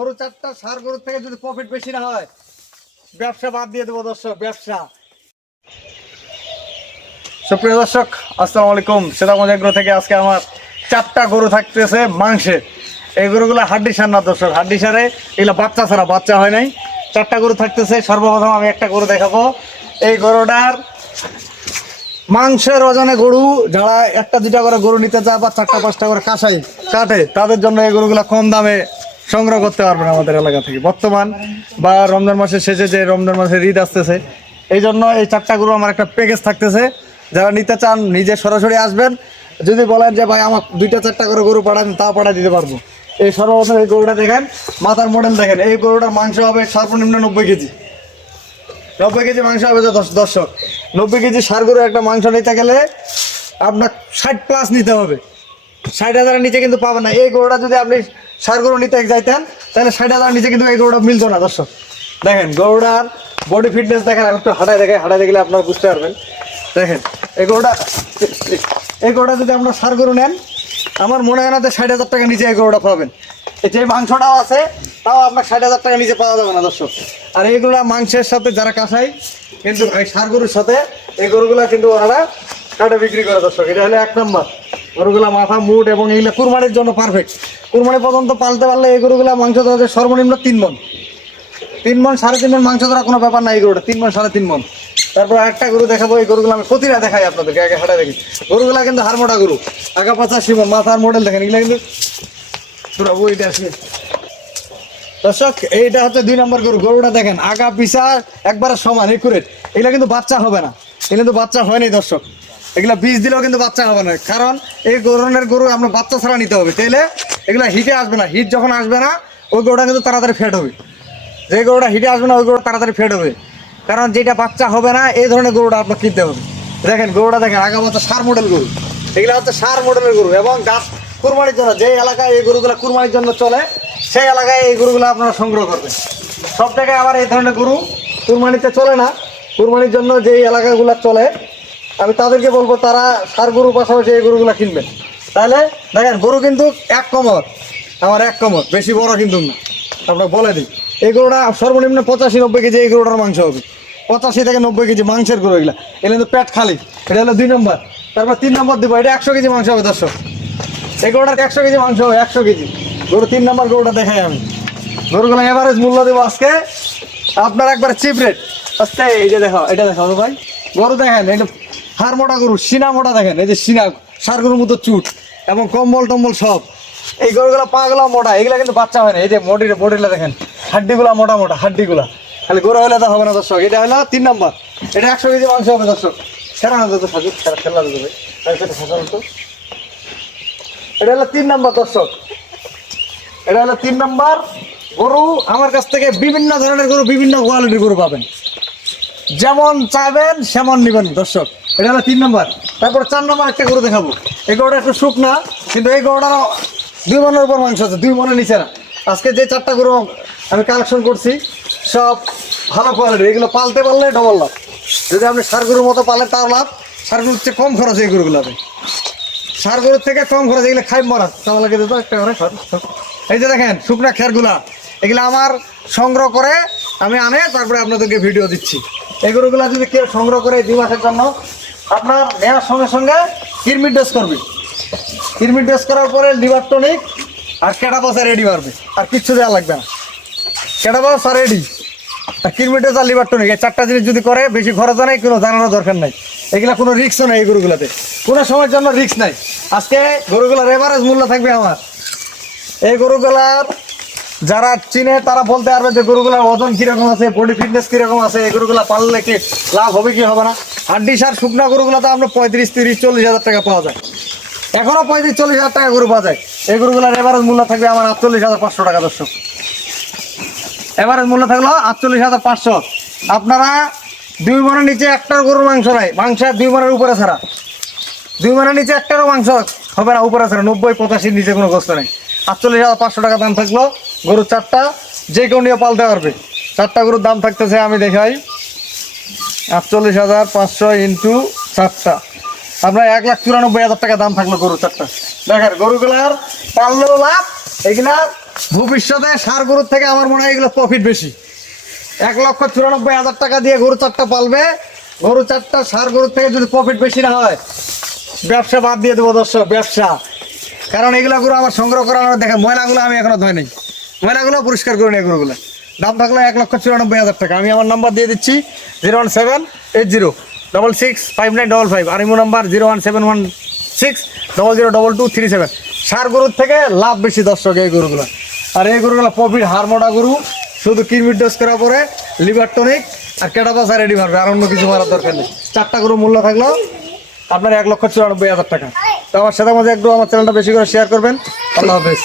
গরু চারটা সার গরুর থেকে যদি প্রফিট বেশি না হয় ব্যবসা বাদ দিয়ে দেবো দর্শক, ব্যবসা। সুপ্রিয় দর্শক আসসালামু আলাইকুম, সেরামগঞ্জ এগ্রো থেকে আজকে আমার চারটা গরু থাকতেছে মাংসের। এই গরুগুলো হাড্ডি সার না দর্শক, হাড্ডি সারে এগুলো বাচ্চা ছাড়া, বাচ্চা হয় নাই। চারটা গরু থাকতেছে। সর্বপ্রথম আমি একটা গরু দেখাবো। এই গরুটার মাংসের ওজনে গরু যারা একটা দুটা করে গরু নিতে চায় বা চারটা পাঁচটা করে কাঁসাই কাটে, তাদের জন্য এই গরুগুলো কম দামে সংগ্রহ করতে পারবেন আমাদের এলাকা থেকে। বর্তমান বা রমজান মাসের শেষে যে রমজান মাসের ঈদ আসতেছে, এই জন্য এই চারটা গরু আমার একটা প্যাকেজ থাকতেছে। যারা নিতে চান নিজে সরাসরি আসবেন। যদি বলেন যে ভাই আমার দুইটা চারটা করে গরু পাঠান, তা পাঠা দিতে পারবো। এই সর্বপ্রথম এই গরুটা দেখেন, মাথার মডেল দেখেন। এই গরুটার মাংস হবে সর্বনিম্ন 90 কেজি। 90 কেজি মাংস হবে। দর্শক 90 কেজি সার গরু একটা মাংস নিতে গেলে আপনার 60+ নিতে হবে। 60,000-এর নিচে কিন্তু পাবেন না। এই গরুটা যদি আপনি সার গরু নিতে যাইতেন তাহলে 60,000-এর নিচে কিন্তু এই গরুটা মিলতো না। দর্শক দেখেন গরুটার বডি ফিটনেস দেখেন, একটু হাঁটায় দেখলে আপনারা বুঝতে পারবেন। দেখেন এই গরুটা যদি আপনার সার গরু নেন, আমার মনে হয় না যে 60,000 টাকা নিচে এই গরুটা পাবেন। যে মাংসটাও আছে তাও আপনার 60,000 টাকা নিচে পাওয়া যাবে না দর্শক। আর এইগুলা মাংসের সাথে যারা কাঁসাই কিন্তু এই সার গরুর সাথে এই গরুগুলা কিন্তু ওনারা কাটে বিক্রি করে দর্শক। এটা হলো 1 নম্বর। গরুগুলা মাথা মুট এবং এইগুলা কুরবানির জন্য পারফেক্ট। কুরবানি পর্যন্ত পালতে পারলে এই গরুগুলা মাংস ধরা সর্বনিম্ন 3 মণ, 3 মণ 3.5 মণ মাংস ধরা কোনো ব্যাপার না। এই গরুটা 3 মণ 3.5 মণ। তারপর একটা গরু দেখাবো। এই গরুগুলো আমি প্রতিটা দেখাই আপনাদেরকে, আগে হাঁটা দেখি। গরুগুলা কিন্তু হারমোটা গরু, আগা পাঁচা সীমন, মাথার মডেল দেখেন। এগুলা কিন্তু ওইটা আছে দর্শক। এইটা হচ্ছে 2 নম্বর গরু। গরুটা দেখেন আগা পিছা একবারে সমান একুরেট। এগুলা কিন্তু বাচ্চা হবে না, এগুলো কিন্তু বাচ্চা হয়নি দর্শক। এগুলা বীজ দিলেও কিন্তু বাচ্চা হবে না, কারণ এই ধরনের গরু আপনার বাচ্চা ছাড়া নিতে হবে। তাইলে এগুলা হিটে আসবে না। হিট যখন আসবে না ওই গরুটা কিন্তু তাড়াতাড়ি ফেট হবে। যে গরুটা হিটে আসবে না ওই গরুটা তাড়াতাড়ি ফেট হবে, কারণ যেটা বাচ্চা হবে না এই ধরনের গরুটা আপনার কিনতে হবে। দেখেন গরুটা দেখেন আগা বাচ্চা সার মডেল গরু। এগুলো হচ্ছে সার মডেলের গরু এবং গাছ কুরবানির জন্য, যে এলাকায় এই গরুগুলো কুরবানির জন্য চলে সেই এলাকায় এই গরুগুলো আপনারা সংগ্রহ করবেন। সব জায়গায় আবার এই ধরনের গরু কুরবানিতে চলে না। কুরবানির জন্য যেই এলাকাগুলো চলে আমি তাদেরকে বলবো তারা সার গরুর পাশাপাশি এই গরুগুলো কিনবেন। তাহলে দেখেন গরু কিন্তু 1 কোমর, আমার 1 কোমর, বেশি বড় কিন্তু না। আপনার বলে দিই এই গরুটা সর্বনিম্ন 85-90 কেজি এই গরুটার মাংস হবে। 85 থেকে 90 কেজি মাংসের গরু এগুলা। এগুলো কিন্তু পেট খালি। এটা হলো 2 নম্বর। তারপর 3 নম্বর দেবো, এটা 100 কেজি মাংস হবে দর্শক। এই গরুটার 100 কেজি মাংস হবে, 100 কেজি গরু। 3 নম্বর গরুটা দেখাই আমি। গরুগুলো এভারেজ মূল্য দেবো আজকে আপনার একবার চিপ রেট। আচ্ছা এই যে দেখো, এটা দেখো ভাই, গরু দেখেন এটা হাড় মোটা গরু, সিনা মোটা দেখেন। এই যে সিনা সার গরুর মতো চুট এবং কম্বল টম্বল সব। এই গরুগুলো পাগুলো মোটা, এগুলো কিন্তু বাচ্চা হয় না। এই যে বডিটা দেখেন, হাড্ডিগুলা মোটা মোটা হাড্ডিগুলা। খালি গরু হলে তো হবে না দর্শক। এটা হলো 3 নম্বর। এটা 100 কেজি মাংস হবে দর্শক। খেলা না তো সাজু, খেলা দেবে ভাই, এটা হলো 3 নম্বর দর্শক। এটা হলো 3 নম্বর গরু। আমার কাছ থেকে বিভিন্ন ধরনের গরু, বিভিন্ন কোয়ালিটির গরু পাবেন, যেমন চাইবেন সেমন নেবেন দর্শক। এটা হলো 3 নম্বর। তারপর 4 নম্বর একটা গরু দেখাবো। এই গরুটা একটু শুকনা, কিন্তু এই গরুটার 2 মণের উপর মাংস আছে, 2 মণের নিচে না। আজকে যে 4টা গরু আমি কালেকশন করছি সব ভালো কোয়ালিটি। এগুলো পালতে পারলে ডবল লাভ। যদি আপনি সার গরুর মতো পালেন তাও লাভ। সার গরুর চেয়ে কম খরচ এই গরুগুলোতে, সার গরুর থেকে কম খরচ। এগুলো খাই মরা চাওয়া লাগে তো একটা করে। এই যে দেখেন শুকনা খেরগুলা, এগুলো আমার সংগ্রহ করে আমি আনে তারপরে আপনাদেরকে ভিডিও দিচ্ছি। এই গরুগুলা যদি কেউ সংগ্রহ করে 2 মাসের জন্য, আপনার নেওয়ার সঙ্গে সঙ্গে কিরমিট ডোজ করবে। কিরমিট ডোজ করার পরে লিভার টনিক আর ক্যাটাবসা রেডি পারবে, আর কিচ্ছু দেওয়া লাগবে না। ক্যাটাবস আর রেডি আর কিরমিট ডোজ আর লিভার টনিক, এই 4টা জিনিস যদি করে বেশি খরচ নেই, কোনো জানানোর দরকার নাই। এগুলা কোনো রিস্কও নেই এই গরুগুলাতে, কোনো সময়ের জন্য রিস্ক নাই। আজকে গরুগুলার এভারেজ মূল্য থাকবে আমার। এই গরুগুলার যারা চিনে তারা বলতে পারবে যে গরুগুলার ওজন কীরকম আছে, বডি ফিটনেস কীরকম আছে, এই গরুগুলা পাললে কি লাভ হবে কি হবে না। হাড্ডি সার শুকনা গরুগুলো তো আপনার 35, 30, 40 হাজার টাকা পাওয়া যায়। এখনও 35-40 হাজার টাকা গরু পাওয়া যায়। এই গরুগুলার এভারেজ মূল্য থাকবে আমার 48,500 টাকা দর্শক। এভারেজ মূল্য থাকলো 48,500। আপনারা 2 মণের নিচে একটার গরুর মাংস নাই, মাংস 2 মণের উপরে ছাড়া। 2 মণের নিচে একটারও মাংস হবে না উপরে ছাড়া। 90-85 নিচে কোনো গোস্ত নেই। 48,500 টাকা দাম থাকলো গরুর 4টা, যে কেউ নিয়ে পালতে পারবে। 4টা গরুর দাম থাকতেছে আমি দেখাই, 48,500 ইন্টু 4টা আপনার 1,94,000 টাকা দাম থাকলো গরু 4টা। দেখেন গরুগুলার পাললেও লাভ, এগুলা ভবিষ্যতে সার গরুর থেকে আমার মনে হয় এগুলো প্রফিট বেশি। 1,94,000 টাকা দিয়ে গরু 4টা পালবে, গরু 4টা সার গরুর থেকে যদি প্রফিট বেশি না হয়, ব্যবসা বাদ দিয়ে দেবো দর্শক, ব্যবসা। কারণ এগুলো গরু আমার সংগ্রহ করা, দেখেন ময়লাগুলো আমি এখনো ধোয় নাই, ময়লাগুলো পরিষ্কার করে নিই গরুগুলো। দাম থাকলো 1,94,000 টাকা। আমি আমার নাম্বার দিয়ে দিচ্ছি 01780665955, আর ইমো নাম্বার 01716002237। সার গরুর থেকে লাভ বেশি দর্শক এই গরুগুলো। আর এই গরুগুলো প্রফিট হারমোডা গরু, শুধু কিডনি ডোজ করার পরে লিভার টনিক আর কেটাপাসা রেডি মারবে, আর অন্য কিছু মারার দরকার নেই। 4টা গরু মূল্য থাকলো আপনার 1,94,000 টাকা। তো আমার সাথে মাঝে একটু আমার চ্যানেলটা বেশি করে শেয়ার করবেন। আল্লাহ হাফেজ।